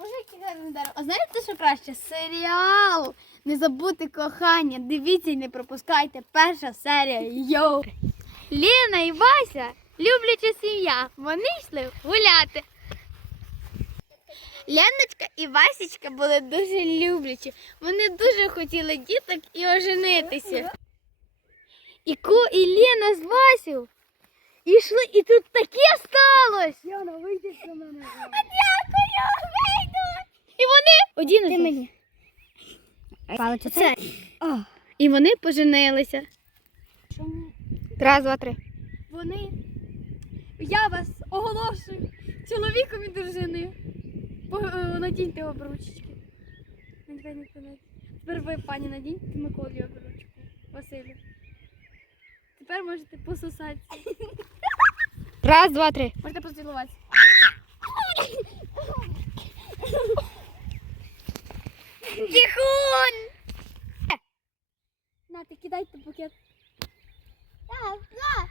Боже, який дерево. А знаєте, що краще? Серіал. Не забудьте кохання. Дивіться і не пропускайте. Перша серія. Йоу. Лена і Вася, любляча сім'я. Вони йшли гуляти. Леночка і Васечка були дуже люблячі. Вони дуже хотіли діток і оженитися. І Ко і Лена з Васю ішли, і тут таке сталося. Яна, вийди до мене. Ти мені. Палиця Це. О, І вони поженилися. чому? Раз, два, три. Вони. Я вас оголошую чоловіком і дружиною. По- е, Надіньте обручечки. Надіньте, надіньте. Тепер ви, пані, надіньте Миколі обручку. Василю. Тепер можете пососатися. Раз, два, три. Можете поцілуватися. Тихонь! Нате, кидайте букет. Так, так.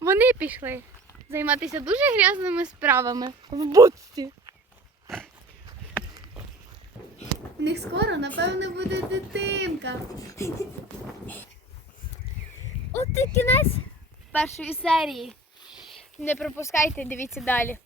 Вони пішли займатися дуже грязними справами в будці. Них скоро, напевно, буде дитинка. От і кінець першої серії. Не пропускайте, дивіться далі.